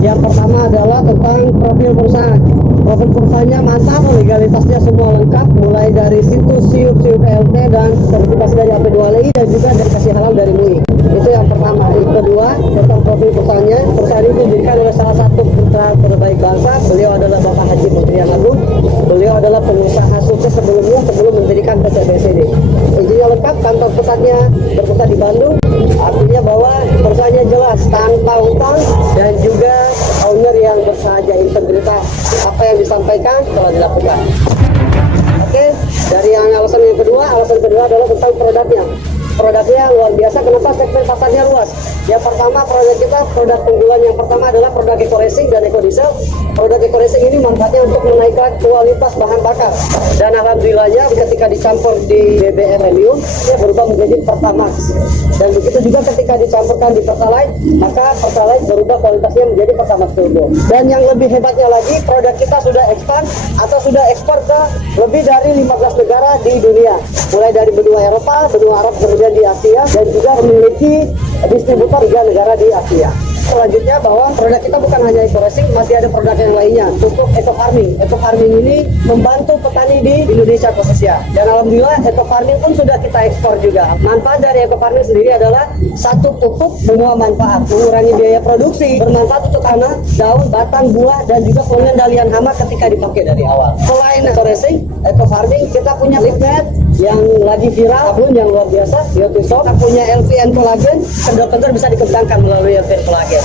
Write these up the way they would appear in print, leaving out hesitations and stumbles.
Yang pertama adalah tentang profil perusahaan. Profil perusahaannya mantap, legalitasnya semua lengkap, mulai dari situs SIUP, PLT, dan sertifikasi dari AP2LI dan juga dari kasih halal dari MUI. Itu yang pertama. Yang kedua, tentang profil perusahaannya. Perusahaan ini didirikan oleh salah satu putra terbaik bangsa. Beliau adalah Bapak Haji Putrian Agung. Beliau adalah pengusaha sukses sebelum mendirikan PT BSD. Izinnya lengkap, kantor pusatnya berpusat di Bandung. Artinya bahwa perusahaannya jelas, tanpa utang, dan juga owner yang bersahaja, integritas. Apa yang disampaikan telah dilakukan. Oke, dari alasan kedua adalah tentang produknya. Produknya luar biasa. Kenapa segmen pasarnya luas? Yang pertama, produk kita, produk unggulan yang pertama adalah produk eco racing dan eco diesel. Produk eco racing ini manfaatnya untuk menaikkan kualitas bahan bakar, dan alhamdulillahnya ketika dicampur di BBM premium dia berubah menjadi Pertamax, dan begitu juga ketika dicampurkan di Pertalite, maka Pertalite berubah kualitasnya menjadi Pertamax Turbo. Dan yang lebih hebatnya lagi, produk kita sudah expand atau sudah ekspor ke lebih dari 15 negara di dunia, mulai dari benua Eropa, benua Arab, kemudian di Asia, dan juga memiliki distributor 3 negara di Asia. Selanjutnya bahwa produk kita bukan hanya eco racing, masih ada produk yang lainnya untuk eco farming. Eco farming ini membantu petani di Indonesia khususnya, dan alhamdulillah eco farming pun sudah kita ekspor juga. Manfaat dari eco farming sendiri adalah satu, pupuk semua manfaat, mengurangi biaya produksi, bermanfaat untuk tanah, daun, batang, buah, dan juga pengendalian hama ketika dipakai dari awal. Selain eco racing, eco farming, kita punya liquid yang lagi viral, sabun yang luar biasa, Biotisop. Kita punya LVN Collagen, kendor-kendor bisa dikembangkan melalui LVN Collagen.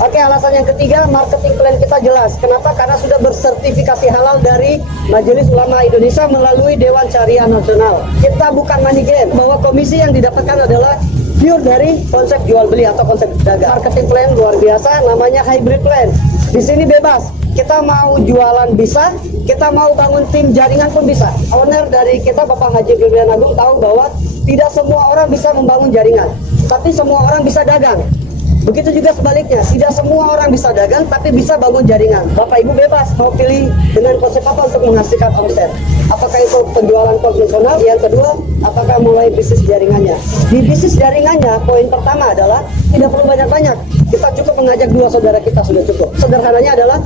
Oke, alasan yang ketiga, marketing plan kita jelas. Kenapa? Karena sudah bersertifikasi halal dari Majelis Ulama Indonesia melalui Dewan Syariah Nasional. Kita bukan money game, bahwa komisi yang didapatkan adalah pure dari konsep jual beli atau konsep dagang. Marketing plan luar biasa, namanya hybrid plan. Di sini bebas. Kita mau jualan bisa, kita mau bangun tim jaringan pun bisa. Owner dari kita, Bapak Haji Putrian Agung, tahu bahwa tidak semua orang bisa membangun jaringan, tapi semua orang bisa dagang. Begitu juga sebaliknya, tidak semua orang bisa dagang tapi bisa bangun jaringan. Bapak Ibu bebas mau pilih dengan konsep apa untuk menghasilkan omset. Apakah itu penjualan konvensional? Yang kedua, apakah mulai bisnis jaringannya? Di bisnis jaringannya, poin pertama adalah tidak perlu banyak-banyak. Kita cukup mengajak 2 saudara kita sudah cukup. Sederhananya adalah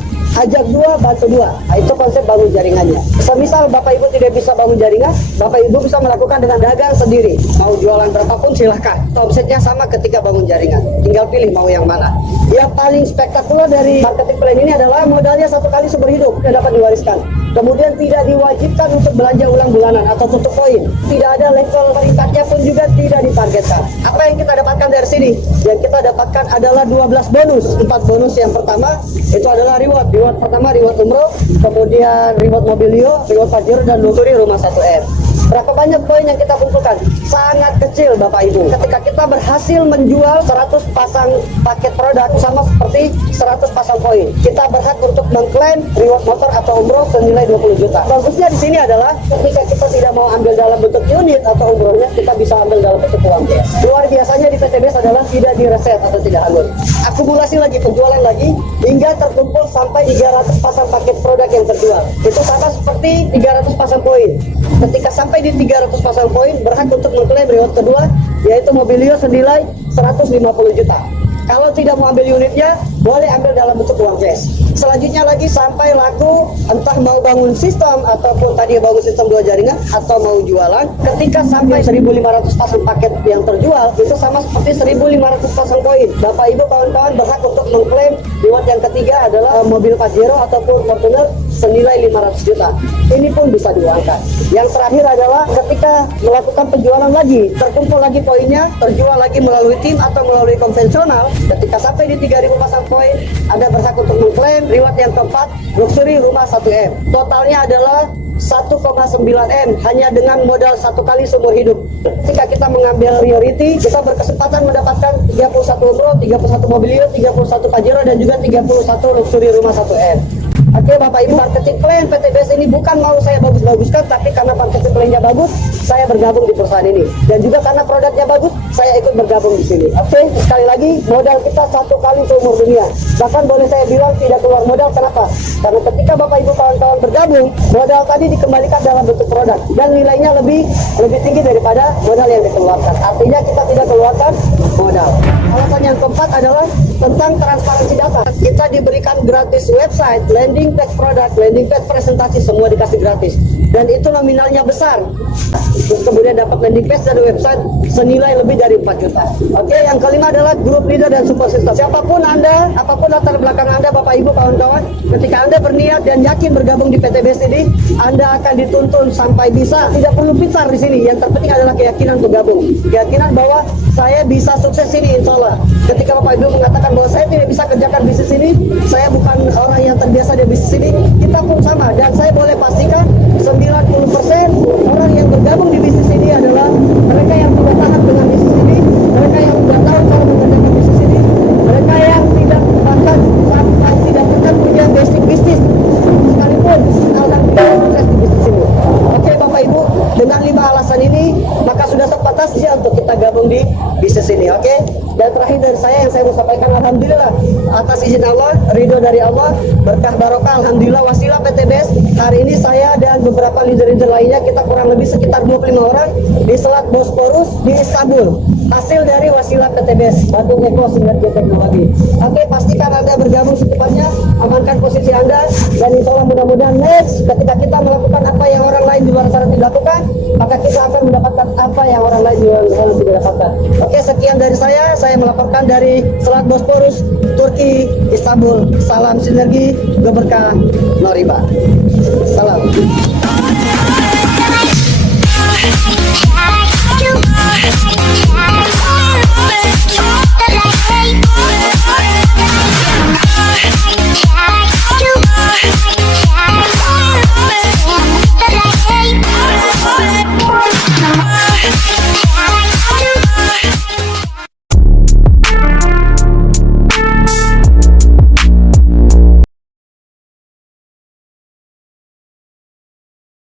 ajak 2, bantu 2. Nah, itu konsep bangun jaringannya. Misal Bapak Ibu tidak bisa bangun jaringan, Bapak Ibu bisa melakukan dengan dagang sendiri. Mau jualan berapapun silahkan. Omsetnya sama ketika bangun jaringan. Tinggal pilih mau yang mana. Yang paling spektakuler dari marketing plan ini adalah modalnya 1 kali seumur hidup yang dapat diwariskan. Kemudian tidak diwajibkan untuk belanja ulang bulanan atau tutup poin. Tidak ada level peringkatnya pun juga tidak ditargetkan. Apa yang kita dapatkan dari sini? Yang kita dapatkan adalah 12 bonus. 4 bonus yang pertama itu adalah reward. Reward pertama reward umroh, kemudian reward mobilio, reward Pajero, dan luxury rumah 1M. Berapa banyak poin yang kita kumpulkan? Sangat kecil Bapak Ibu. Ketika kita berhasil menjual 100 pasang paket produk, sama seperti 100 pasang poin, kita berhak untuk mengklaim reward motor atau umroh senilai 20 juta. Bagusnya di sini adalah ketika kita tidak mau ambil dalam bentuk unit atau umrohnya, kita bisa ambil dalam bentuk uang cash. Luar biasanya di PTBS adalah tidak direset atau tidak hangus. Akumulasi lagi, penjualan lagi, hingga terkumpul sampai 300 pasang paket produk yang terjual. Itu sama seperti 300 pasang poin. Ketika sampai di 300 pasang poin, berhak untuk mengklaim reward kedua, yaitu mobilio senilai 150 juta. Kalau tidak mau ambil unitnya, boleh ambil dalam bentuk uang cash. Selanjutnya lagi sampai laku, entah mau bangun sistem ataupun tadi bangun sistem 2 jaringan atau mau jualan. Ketika sampai 1.500 pasang paket yang terjual, itu sama seperti 1.500 pasang poin. Bapak Ibu kawan-kawan berhak untuk mengklaim reward yang ketiga adalah mobil Pajero ataupun Fortuner senilai 500 juta. Ini pun bisa diuangkan. Yang terakhir adalah ketika melakukan penjualan lagi, terkumpul lagi poinnya, terjual lagi melalui tim atau melalui konvensional. Ketika sampai di 3.000 pasang poin, Anda berhak untuk mengklaim reward yang keempat, luxury rumah 1M. Totalnya adalah 1,9M hanya dengan modal 1 kali seumur hidup. Ketika kita mengambil priority, kita berkesempatan mendapatkan 31 umroh, 31 mobilio, 31 Pajero, dan juga 31 luxury rumah 1M. Oke Bapak Ibu, marketing plan PTBS ini bukan mau saya bagus-baguskan, tapi karena marketing plan-nya bagus, saya bergabung di perusahaan ini. Dan juga karena produknya bagus, saya ikut bergabung di sini. Oke, sekali lagi modal kita satu kali seumur dunia. Bahkan boleh saya bilang tidak keluar modal. Kenapa? Karena ketika Bapak Ibu kawan-kawan bergabung, modal tadi dikembalikan dalam bentuk produk dan nilainya lebih tinggi daripada modal yang dikeluarkan. Artinya kita tidak keluarkan modal. Alasan yang keempat adalah tentang transparansi data. Kita diberikan gratis website, landing page produk, landing page presentasi, semua dikasih gratis. Dan itu nominalnya besar. Terus kemudian dapat landing page dari website senilai lebih dari 4 juta. Oke, yang kelima adalah grup leader dan support system. Siapapun Anda, apapun latar belakang Anda, Bapak Ibu, kawan-kawan, ketika Anda berniat dan yakin bergabung di PTBS ini, Anda akan dituntun sampai bisa. Tidak perlu pintar di sini. Yang terpenting adalah keyakinan bergabung. Keyakinan bahwa saya bisa sukses ini, insya Allah. Ketika Bapak Ibu mengatakan bahwa saya tidak bisa kerjakan bisnis ini, saya bukan orang yang terbiasa di bisnis ini, kita pun sama. Dan saya boleh pastikan 90% orang yang bergabung di bisnis ini adalah mereka yang sudah tahan dengan bisnis ini, mereka yang sudah tahu cara mengerjakan bisnis ini, mereka yang tidak bahkan sampai tidak pernah punya basic bisnis sekalipun alhamdulillah sukses di bisnis ini. Oke Bapak Ibu, dengan 5 alasan ini maka sudah sepantasnya untuk kita gabung di bisnis ini. Oke, dan terakhir dari saya yang saya mau sampaikan, alhamdulillah atas izin Allah, ridho dari Allah, berkah barokah, alhamdulillah wasilah PTBS. Hari ini saya dan beberapa leader-leader lainnya, kita kurang lebih sekitar 25 orang di Selat Bosporus di Istanbul, hasil dari wasilah PTBS Bandung Eko Sinergi Teknologi. Oke, pastikan Anda bergabung secepatnya, amankan posisi Anda, dan insya Allah mudah-mudahan next ketika kita melakukan apa yang orang lain di luar sana tidak lakukan, maka kita akan mendapatkan apa yang orang lain di luar sana tidak dapatkan. Oke, sekian dari saya melaporkan dari Selat Bosporus, Turki, Istanbul. Salam sinergi, berkah, no riba. Salam.